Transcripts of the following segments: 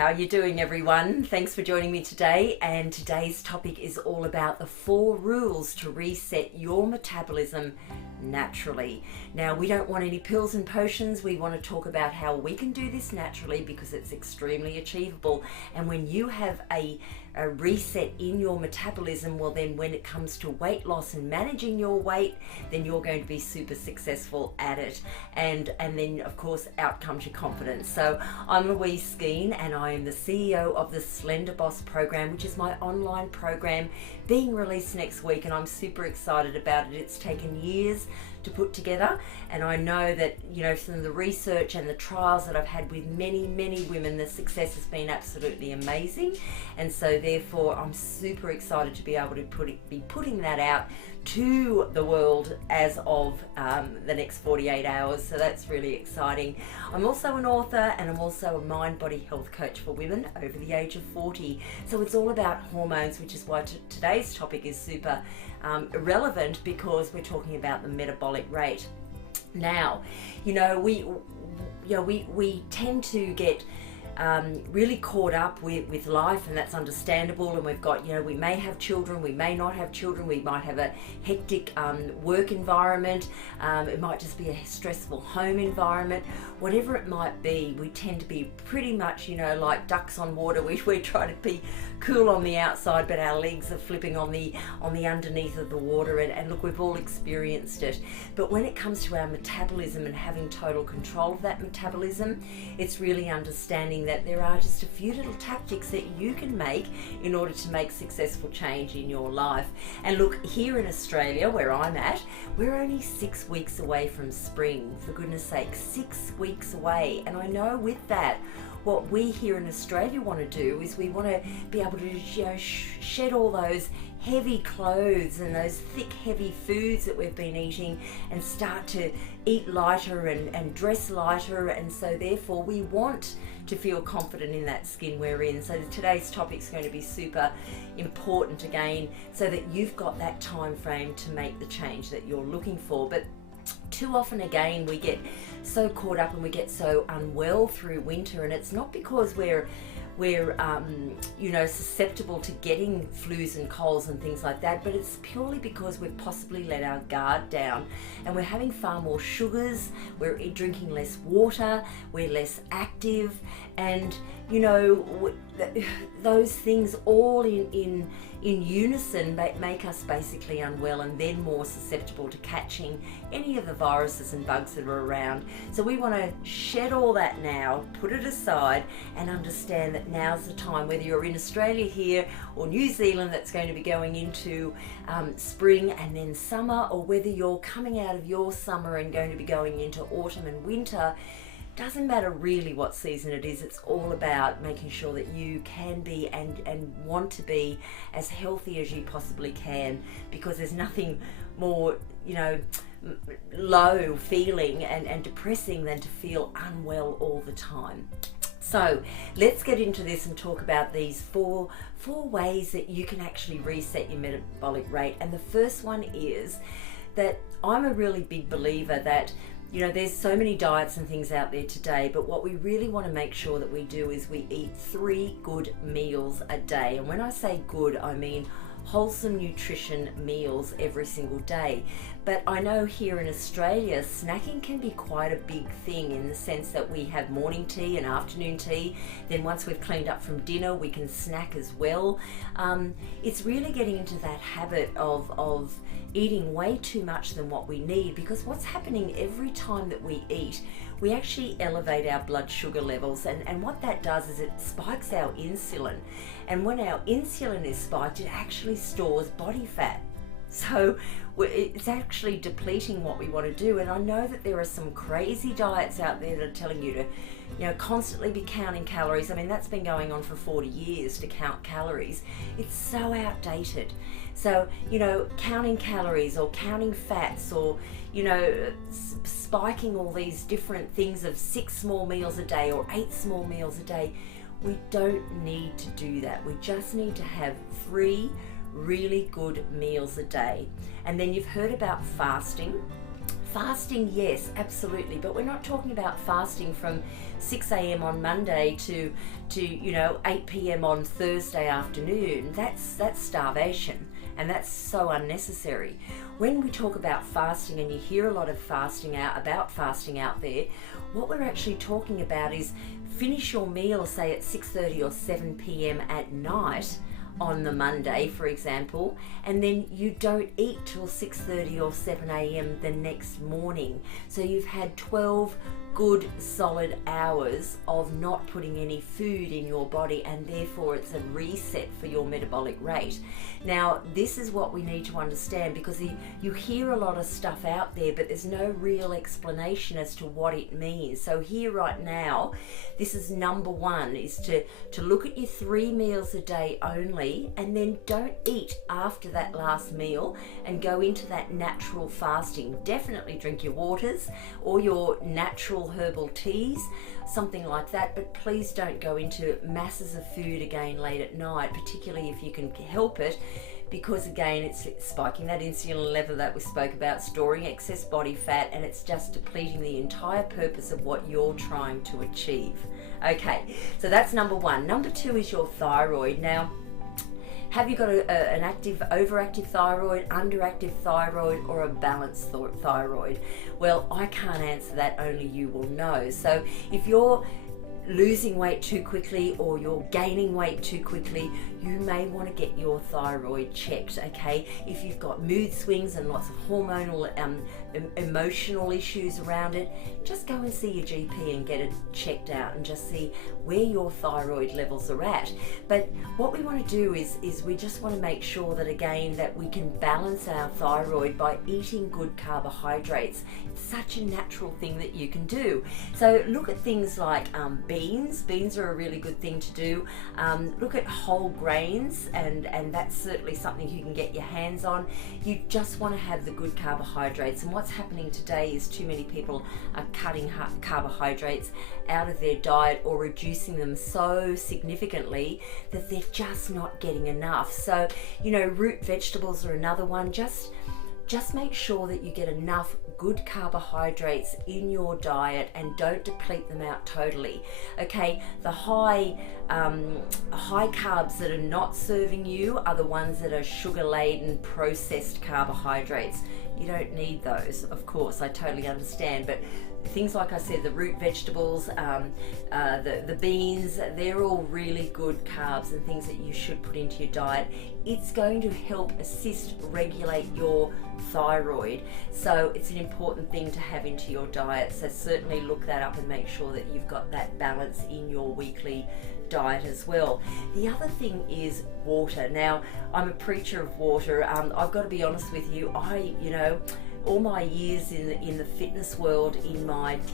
How are you doing, everyone? Thanks for joining me today, and today's topic is all about the 4 rules to reset your metabolism naturally. Now, we don't want any pills and potions. We want to talk about how we can do this naturally because it's extremely achievable. And when you have a reset in your metabolism, well then when it comes to weight loss and managing your weight, then you're going to be super successful at it. And then of course out comes your confidence. So I'm Louise Skeen and I am the CEO of the Slender program, which is my online program being released next week, and I'm super excited about it. It's taken years to put together, and I know that, you know, from the research and the trials that I've had with many women, the success has been absolutely amazing. And so therefore I'm super excited to be able to be putting that out to the world as of the next 48 hours. So that's really exciting. I'm also an author, and I'm also a mind-body health coach for women over the age of 40. So it's all about hormones, which is why today's topic is super relevant, because we're talking about the metabolic rate. Now, you know, we tend to get really caught up with life, and that's understandable. And we've got, you know, we may have children, we may not have children, we might have a hectic work environment, it might just be a stressful home environment. Whatever it might be, we tend to be pretty much, you know, like ducks on water. We're trying to be cool on the outside, but our legs are flipping on the underneath of the water. And look, we've all experienced it. But when it comes to our metabolism and having total control of that metabolism, it's really understanding that there are just a few little tactics that you can make in order to make successful change in your life. And look, here in Australia, where I'm at, we're only 6 weeks away from spring. For goodness sake, 6 weeks away. And I know with that, what we here in Australia want to do is we want to be able to, you know, shed all those heavy clothes and those thick heavy foods that we've been eating, and start to eat lighter and dress lighter. And so therefore we want to feel confident in that skin we're in. So today's topic is going to be super important again, so that you've got that time frame to make the change that you're looking for. But too often again we get so caught up and we get so unwell through winter, and it's not because we're you know, susceptible to getting flus and colds and things like that, but it's purely because we've possibly let our guard down, and we're having far more sugars, we're drinking less water, we're less active, and you know, those things all in unison make us basically unwell, and then more susceptible to catching any of the viruses and bugs that are around. So we want to shed all that now, put it aside, and understand that now's the time, whether you're in Australia here or New Zealand that's going to be going into spring and then summer, or whether you're coming out of your summer and going to be going into autumn and winter. Doesn't matter really what season it is. It's all about making sure that you can be and want to be as healthy as you possibly can, because there's nothing more, you know, low feeling and depressing than to feel unwell all the time. So let's get into this and talk about these four ways that you can actually reset your metabolic rate. And the first one is that I'm a really big believer that, you know, there's so many diets and things out there today, but what we really want to make sure that we do is we eat 3 good meals a day. And when I say good, I mean wholesome nutrition meals every single day. But I know here in Australia, snacking can be quite a big thing, in the sense that we have morning tea and afternoon tea. Then once we've cleaned up from dinner, we can snack as well. It's really getting into that habit of eating way too much than what we need, because what's happening every time that we eat, we actually elevate our blood sugar levels, and what that does is it spikes our insulin, and when our insulin is spiked, it actually stores body fat. So it's actually depleting what we want to do. And I know that there are some crazy diets out there that are telling you to, you know, constantly be counting calories. I mean, that's been going on for 40 years, to count calories. It's so outdated. So, you know, counting calories or counting fats, or, you know, spiking all these different things of 6 small meals a day or 8 small meals a day. We don't need to do that. We just need to have 3 really good meals a day. And then you've heard about fasting. Fasting, yes, absolutely, but we're not talking about fasting from 6 a.m. on Monday to 8 p.m. on Thursday afternoon. That's starvation, and that's so unnecessary. When we talk about fasting, and you hear a lot of fasting out there, what we're actually talking about is finish your meal, say at 6:30 or 7 p.m. at night on the Monday, for example, and then you don't eat till 6:30 or 7 a.m. the next morning. So you've had 12 good solid hours of not putting any food in your body, and therefore it's a reset for your metabolic rate. Now, this is what we need to understand, because you hear a lot of stuff out there, but there's no real explanation as to what it means. So here right now, this is number one, is to look at your 3 meals a day only, and then don't eat after that last meal and go into that natural fasting. Definitely drink your waters or your natural herbal teas, something like that, but please don't go into masses of food again late at night, particularly if you can help it, because again it's spiking that insulin level that we spoke about, storing excess body fat, and it's just depleting the entire purpose of what you're trying to achieve. Okay, so that's number one. Number two is your thyroid. Now, have you got an overactive thyroid, underactive thyroid, or a balanced thyroid? Well, I can't answer that, only you will know. So if you're losing weight too quickly or you're gaining weight too quickly, you may want to get your thyroid checked, okay? If you've got mood swings and lots of hormonal, emotional issues around it, just go and see your GP and get it checked out and just see where your thyroid levels are at. But what we want to do is we just want to make sure that, again, that we can balance our thyroid by eating good carbohydrates. It's such a natural thing that you can do. So look at things like beans. Beans are a really good thing to do. Look at whole grains, and that's certainly something you can get your hands on. You just want to have the good carbohydrates, and what's happening today is too many people are cutting carbohydrates out of their diet or reducing them so significantly that they're just not getting enough. So, root vegetables are another one. Just make sure that you get enough good carbohydrates in your diet and don't deplete them out totally. Okay, the high carbs that are not serving you are the ones that are sugar-laden processed carbohydrates. You don't need those, of course, I totally understand, but things like I said, the root vegetables, the beans, they're all really good carbs and things that you should put into your diet. It's going to help assist regulate your thyroid, so it's an important thing to have into your diet. So certainly look that up and make sure that you've got that balance in your weekly diet as well. The other thing is water. Now, I'm a preacher of water. I've got to be honest with you, all my years in the fitness world,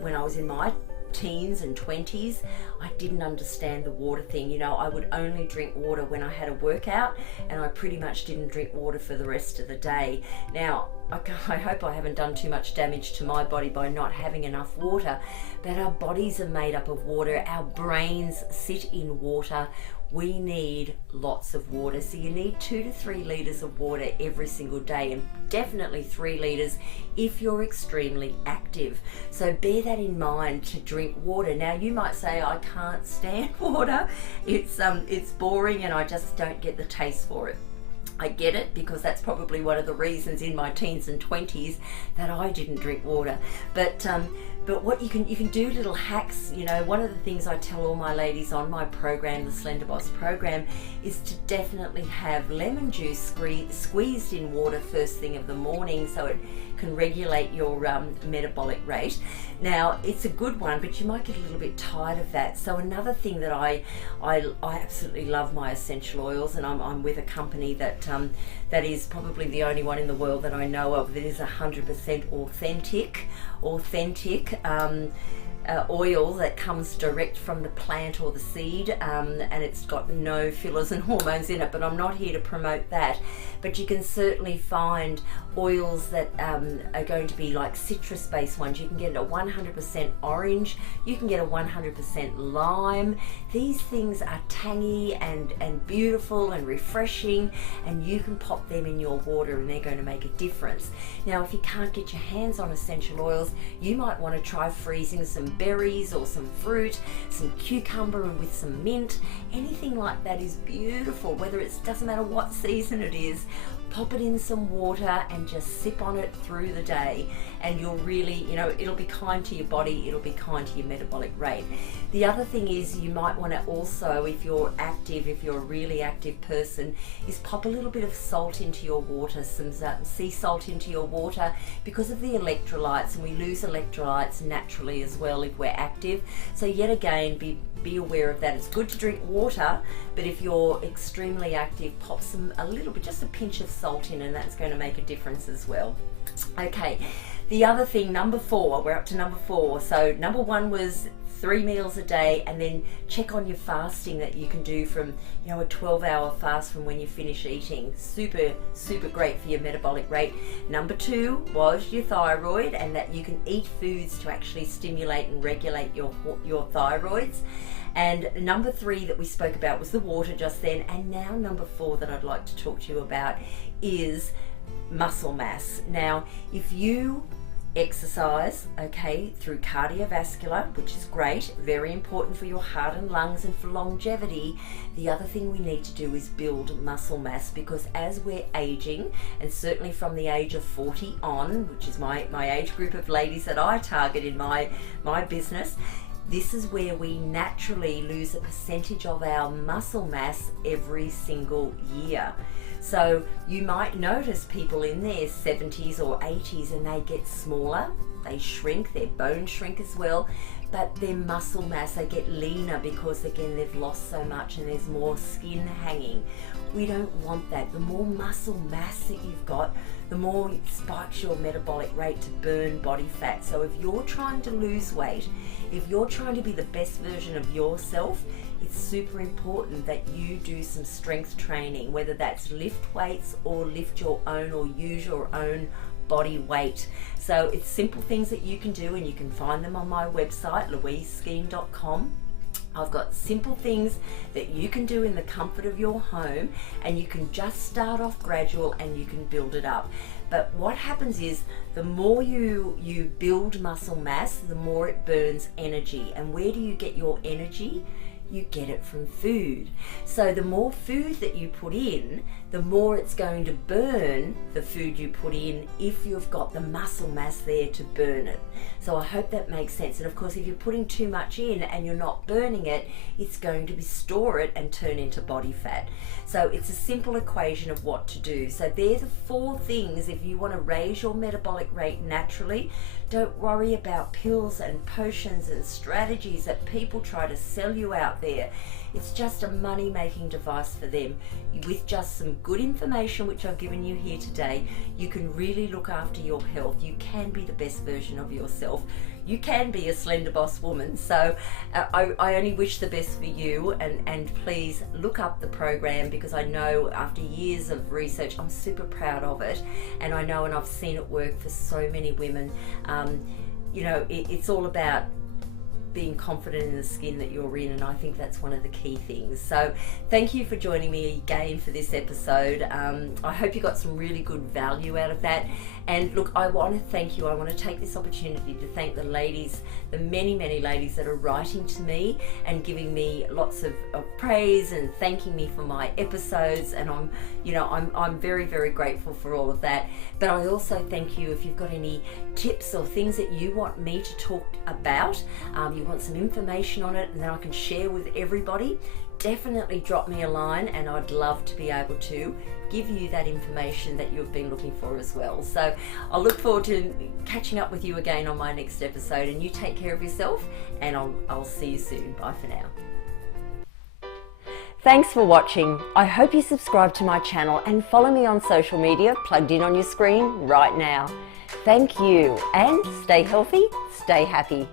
when I was in my teens and 20s, I didn't understand the water thing. I would only drink water when I had a workout, and I pretty much didn't drink water for the rest of the day. Now, I hope I haven't done too much damage to my body by not having enough water, but our bodies are made up of water. Our brains sit in water. We need lots of water. So you need 2 to 3 litres of water every single day, and definitely 3 litres if you're extremely active. So bear that in mind to drink water. Now, you might say, I can't stand water. It's boring and I just don't get the taste for it. I get it, because that's probably one of the reasons in my teens and 20s that I didn't drink water. But what you can do little hacks. One of the things I tell all my ladies on my program, the Slender Boss program, is to definitely have lemon juice squeezed in water first thing of the morning, so it can regulate your metabolic rate. Now, it's a good one, but you might get a little bit tired of that. So another thing that I absolutely love my essential oils, and I'm with a company that is probably the only one in the world that I know of that is 100% authentic oil that comes direct from the plant or the seed, and it's got no fillers and hormones in it, but I'm not here to promote that. But you can certainly find oils that are going to be like citrus based ones. You can get a 100% orange, you can get a 100% lime. These things are tangy and beautiful and refreshing, and you can pop them in your water and they're going to make a difference. Now, if you can't get your hands on essential oils, you might want to try freezing some berries or some fruit, some cucumber and with some mint. Anything like that is beautiful, whether it doesn't matter what season it is. Pop it in some water and just sip on it through the day, and you'll really, it'll be kind to your body, it'll be kind to your metabolic rate. The other thing is, you might want to also, if you're a really active person, is pop a little bit of salt into your water, some sea salt into your water, because of the electrolytes, and we lose electrolytes naturally as well if we're active. So yet again, be aware of that. It's good to drink water, but if you're extremely active, pop a little bit, just a pinch of salt in, and that's going to make a difference as well. Okay, the other thing, number 4, we're up to number 4. So number 1 was 3 meals a day, and then check on your fasting that you can do from, a 12-hour fast from when you finish eating. Super, super great for your metabolic rate. Number 2 was your thyroid, and that you can eat foods to actually stimulate and regulate your thyroids. And number 3 that we spoke about was the water just then. And now number 4 that I'd like to talk to you about is muscle mass. Now, if you exercise, through cardiovascular, which is great, very important for your heart and lungs and for longevity, the other thing we need to do is build muscle mass, because as we're aging, and certainly from the age of 40 on, which is my age group of ladies that I target in my business, this is where we naturally lose a percentage of our muscle mass every single year. So you might notice people in their 70s or 80s and they get smaller, they shrink, their bones shrink as well, but their muscle mass, they get leaner because again they've lost so much and there's more skin hanging. We don't want that. The more muscle mass that you've got, the more it spikes your metabolic rate to burn body fat. So if you're trying to lose weight, if you're trying to be the best version of yourself, it's super important that you do some strength training, whether that's lift weights or lift your own or use your own body weight. So it's simple things that you can do, and you can find them on my website, louiseskeen.com. I've got simple things that you can do in the comfort of your home, and you can just start off gradual and you can build it up. But what happens is, the more you build muscle mass, the more it burns energy. And where do you get your energy? You get it from food. So the more food that you put in, the more it's going to burn the food you put in if you've got the muscle mass there to burn it. So I hope that makes sense. And of course, if you're putting too much in and you're not burning it, it's going to store it and turn into body fat. So it's a simple equation of what to do. So they're the 4 things if you want to raise your metabolic rate naturally. Don't worry about pills and potions and strategies that people try to sell you out there. It's just a money-making device for them. With just some good information, which I've given you here today, you can really look after your health. You can be the best version of yourself. You can be a Slender Boss woman. So I only wish the best for you, and please look up the program, because I know after years of research, I'm super proud of it, and I know, and I've seen it work for so many women. It's all about being confident in the skin that you're in, and I think that's one of the key things. So thank you for joining me again for this episode. I hope you got some really good value out of that. And look, I want to thank you. I want to take this opportunity to thank the ladies, the many ladies that are writing to me and giving me lots of praise and thanking me for my episodes, and I'm very grateful for all of that. But I also thank you if you've got any tips or things that you want me to talk about, you want some information on it and then I can share with everybody, definitely drop me a line, and I'd love to be able to give you that information that you've been looking for as well. So I'll look forward to catching up with you again on my next episode, and you take care of yourself, and I'll see you soon. Bye for now. Thanks for watching. I hope you subscribe to my channel and follow me on social media plugged in on your screen right now. Thank you, and stay healthy, stay happy.